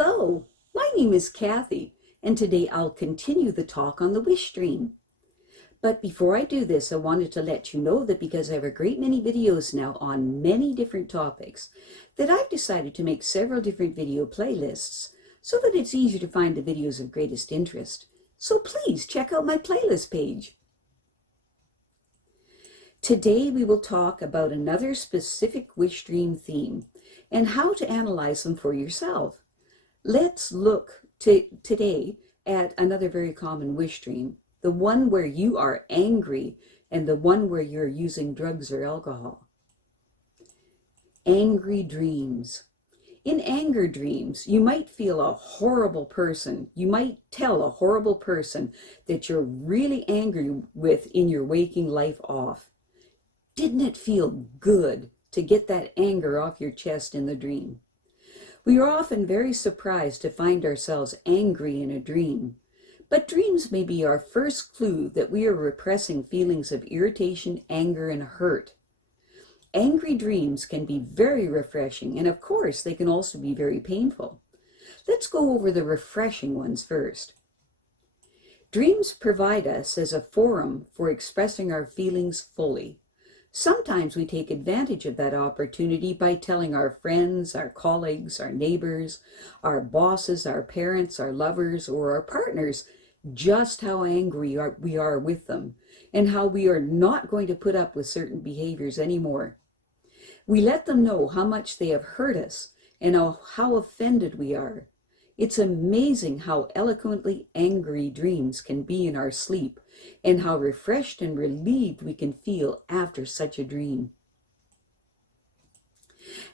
Hello, my name is Kathy, and today I'll continue the talk on the wish dream. But before I do this, I wanted to let you know that because I have a great many videos now on many different topics, that I've decided to make several different video playlists so that it's easier to find the videos of greatest interest. So please check out my playlist page. Today we will talk about another specific wish dream theme and how to analyze them for yourself. Let's look today at another very common wish dream, the one where you are angry and the one where you're using drugs or alcohol. Angry dreams. In anger dreams, you might feel a horrible person. You might tell a horrible person that you're really angry with in your waking life off. Didn't it feel good to get that anger off your chest in the dream? We are often very surprised to find ourselves angry in a dream, but dreams may be our first clue that we are repressing feelings of irritation, anger, and hurt. Angry dreams can be very refreshing, and of course, they can also be very painful. Let's go over the refreshing ones first. Dreams provide us as a forum for expressing our feelings fully. Sometimes we take advantage of that opportunity by telling our friends, our colleagues, our neighbors, our bosses, our parents, our lovers, or our partners just how angry we are with them and how we are not going to put up with certain behaviors anymore. We let them know how much they have hurt us and how offended we are. It's amazing how eloquently angry dreams can be in our sleep and how refreshed and relieved we can feel after such a dream.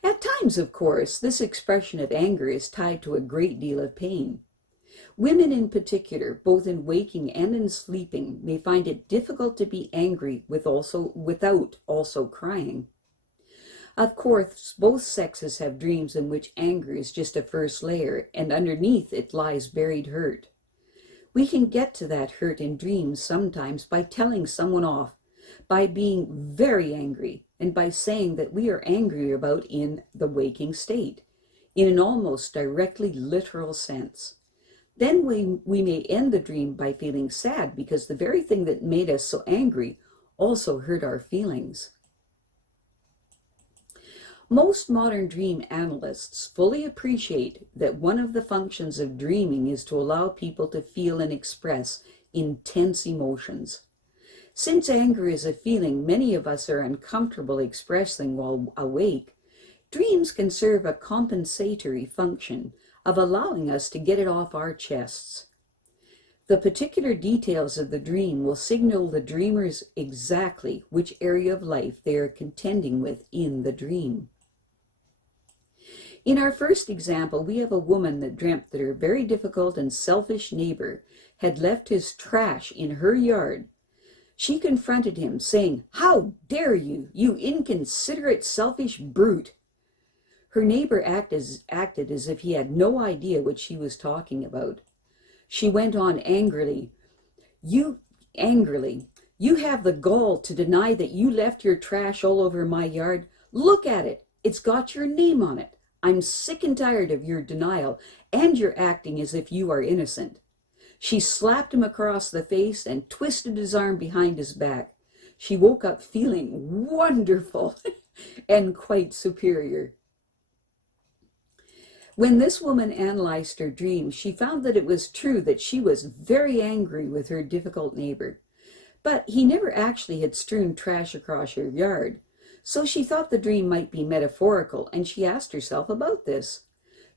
At times, of course, this expression of anger is tied to a great deal of pain. Women in particular, both in waking and in sleeping, may find it difficult to be angry without also crying. Of course, both sexes have dreams in which anger is just a first layer, and underneath it lies buried hurt. We can get to that hurt in dreams sometimes by telling someone off, by being very angry, and by saying that we are angry about in the waking state, in an almost directly literal sense. Then we may end the dream by feeling sad because the very thing that made us so angry also hurt our feelings. Most modern dream analysts fully appreciate that one of the functions of dreaming is to allow people to feel and express intense emotions. Since anger is a feeling many of us are uncomfortable expressing while awake, dreams can serve a compensatory function of allowing us to get it off our chests. The particular details of the dream will signal the dreamers exactly which area of life they are contending with in the dream. In our first example, we have a woman that dreamt that her very difficult and selfish neighbor had left his trash in her yard. She confronted him, saying, "How dare you, you inconsiderate, selfish brute!" Her neighbor acted as if he had no idea what she was talking about. She went on angrily, You have the gall to deny that you left your trash all over my yard. Look at it. It's got your name on it. I'm sick and tired of your denial and your acting as if you are innocent." She slapped him across the face and twisted his arm behind his back. She woke up feeling wonderful and quite superior. When this woman analyzed her dream, she found that it was true that she was very angry with her difficult neighbor. But he never actually had strewn trash across her yard. So she thought the dream might be metaphorical, and she asked herself about this.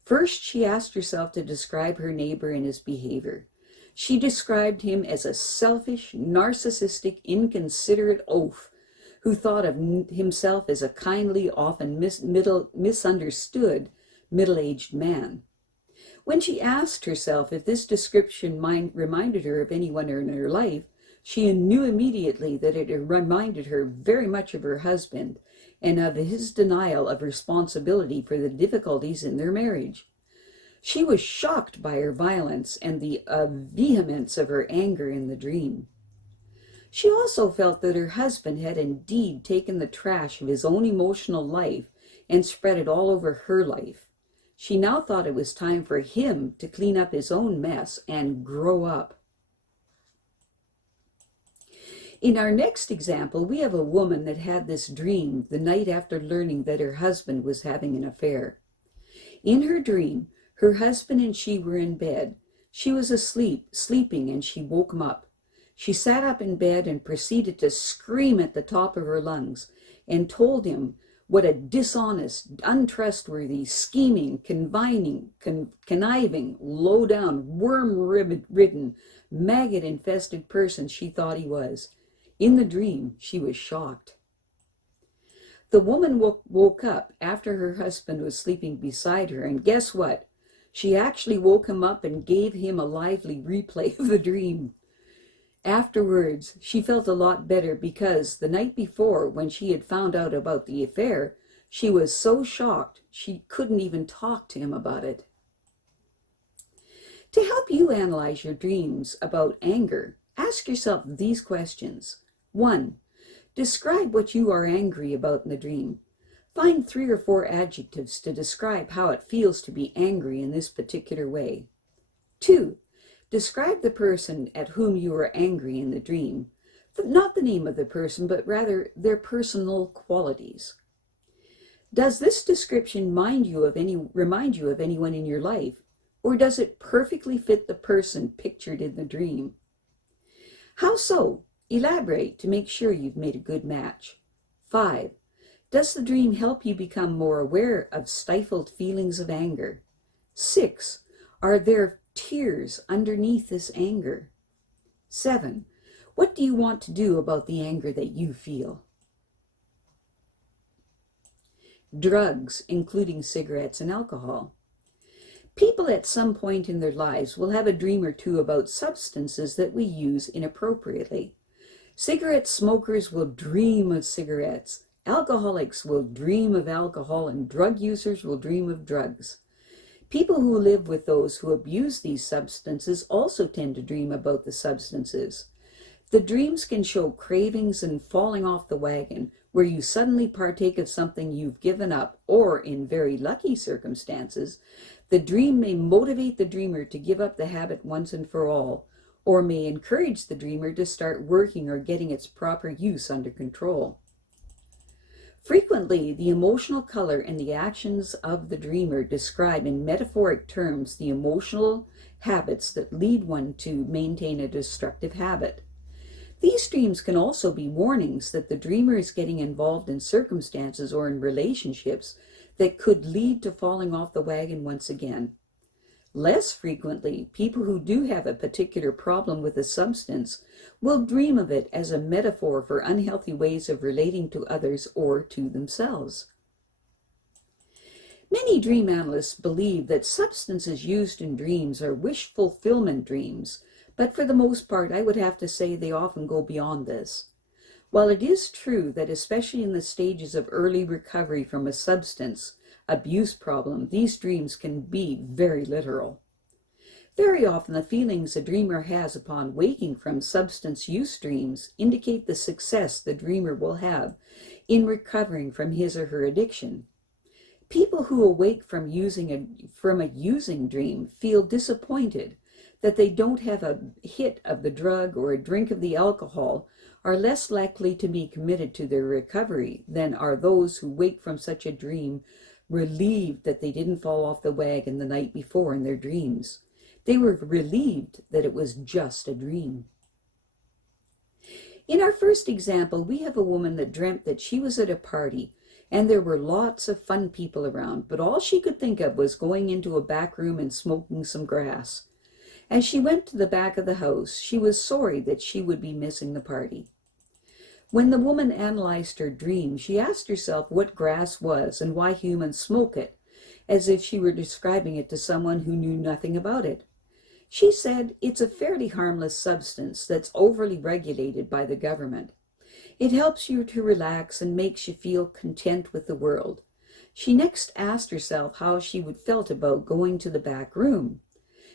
First, she asked herself to describe her neighbor and his behavior. She described him as a selfish, narcissistic, inconsiderate oaf who thought of himself as a kindly, often misunderstood, middle-aged man. When she asked herself if this description reminded her of anyone in her life, she knew immediately that it reminded her very much of her husband and of his denial of responsibility for the difficulties in their marriage. She was shocked by her violence and the vehemence of her anger in the dream. She also felt that her husband had indeed taken the trash of his own emotional life and spread it all over her life. She now thought it was time for him to clean up his own mess and grow up. In our next example, we have a woman that had this dream the night after learning that her husband was having an affair. In her dream, her husband and she were in bed. She was sleeping, and she woke him up. She sat up in bed and proceeded to scream at the top of her lungs and told him what a dishonest, untrustworthy, scheming, conniving, low-down, worm-ridden, maggot-infested person she thought he was. In the dream, she was shocked. The woman woke up after her husband was sleeping beside her, and guess what? She actually woke him up and gave him a lively replay of the dream. Afterwards, she felt a lot better because the night before, when she had found out about the affair, she was so shocked she couldn't even talk to him about it. To help you analyze your dreams about anger, ask yourself these questions. 1. Describe what you are angry about in the dream. Find 3 or 4 adjectives to describe how it feels to be angry in this particular way. 2. Describe the person at whom you are angry in the dream. Not the name of the person, but rather their personal qualities. Does this description remind you of anyone in your life, or does it perfectly fit the person pictured in the dream? How so? Elaborate to make sure you've made a good match. 5. Does the dream help you become more aware of stifled feelings of anger? 6. Are there tears underneath this anger? 7. What do you want to do about the anger that you feel? Drugs, including cigarettes and alcohol. People at some point in their lives will have a dream or two about substances that we use inappropriately. Cigarette smokers will dream of cigarettes. Alcoholics will dream of alcohol, and drug users will dream of drugs. People who live with those who abuse these substances also tend to dream about the substances. The dreams can show cravings and falling off the wagon, where you suddenly partake of something you've given up, or in very lucky circumstances, the dream may motivate the dreamer to give up the habit once and for all, or may encourage the dreamer to start working or getting its proper use under control. Frequently, the emotional color and the actions of the dreamer describe in metaphoric terms the emotional habits that lead one to maintain a destructive habit. These dreams can also be warnings that the dreamer is getting involved in circumstances or in relationships that could lead to falling off the wagon once again. Less frequently, people who do have a particular problem with a substance will dream of it as a metaphor for unhealthy ways of relating to others or to themselves. Many dream analysts believe that substances used in dreams are wish fulfillment dreams, but for the most part, I would have to say they often go beyond this. While it is true that especially in the stages of early recovery from a substance abuse problem, these dreams can be very literal. Very often the feelings a dreamer has upon waking from substance use dreams indicate the success the dreamer will have in recovering from his or her addiction. People who awake from a using dream feel disappointed that they don't have a hit of the drug or a drink of the alcohol are less likely to be committed to their recovery than are those who wake from such a dream relieved that they didn't fall off the wagon the night before in their dreams. They were relieved that it was just a dream. In our first example, we have a woman that dreamt that she was at a party and there were lots of fun people around, but all she could think of was going into a back room and smoking some grass. As she went to the back of the house, she was sorry that she would be missing the party. When the woman analyzed her dream, she asked herself what grass was and why humans smoke it, as if she were describing it to someone who knew nothing about it. She said it's a fairly harmless substance that's overly regulated by the government. It helps you to relax and makes you feel content with the world. She next asked herself how she would felt about going to the back room.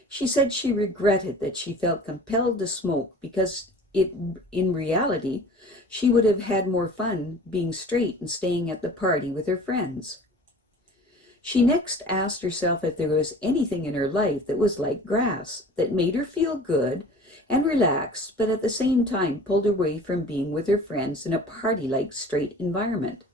She said she regretted that she felt compelled to smoke because in reality, she would have had more fun being straight and staying at the party with her friends. She next asked herself if there was anything in her life that was like grass, that made her feel good and relaxed, but at the same time pulled away from being with her friends in a party-like straight environment.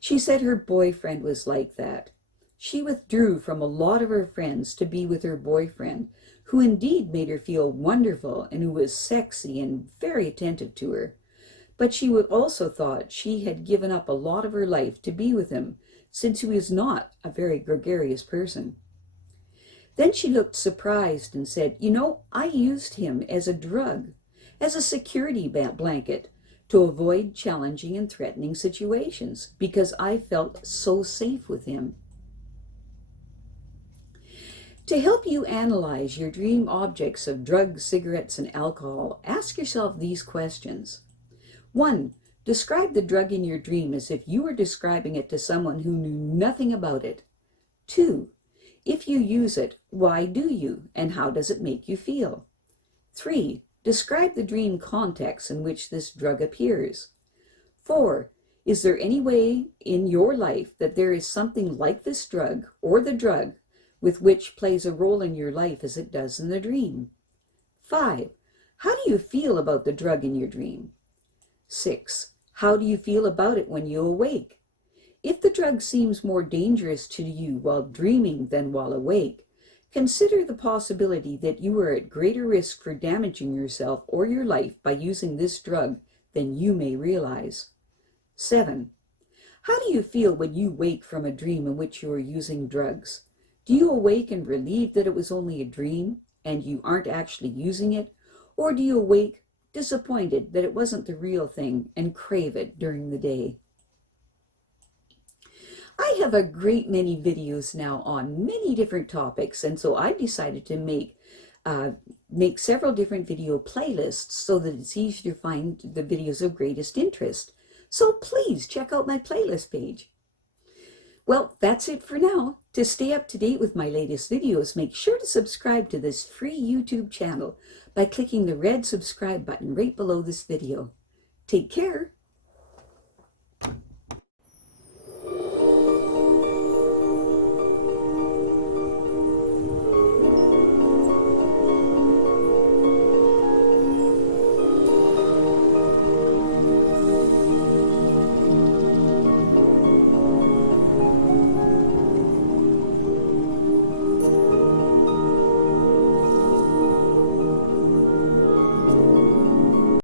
She said her boyfriend was like that. She withdrew from a lot of her friends to be with her boyfriend, who indeed made her feel wonderful and who was sexy and very attentive to her. But she would also thought she had given up a lot of her life to be with him, since he was not a very gregarious person. Then she looked surprised and said, I used him as a drug, as a security blanket, to avoid challenging and threatening situations, because I felt so safe with him. To help you analyze your dream objects of drugs, cigarettes, and alcohol, ask yourself these questions. 1. Describe the drug in your dream as if you were describing it to someone who knew nothing about it. 2. If you use it, why do you, and how does it make you feel? 3. Describe the dream context in which this drug appears. 4. Is there any way in your life that there is something like this drug or the drug with which plays a role in your life as it does in the dream? 5. How do you feel about the drug in your dream? 6. How do you feel about it when you awake? If the drug seems more dangerous to you while dreaming than while awake, consider the possibility that you are at greater risk for damaging yourself or your life by using this drug than you may realize. 7. How do you feel when you wake from a dream in which you are using drugs? Do you awake and relieved that it was only a dream and you aren't actually using it? Or do you awake disappointed that it wasn't the real thing and crave it during the day? I have a great many videos now on many different topics, and so I decided to make several different video playlists so that it's easier to find the videos of greatest interest. So please check out my playlist page. Well, that's it for now. To stay up to date with my latest videos, make sure to subscribe to this free YouTube channel by clicking the red subscribe button right below this video. Take care.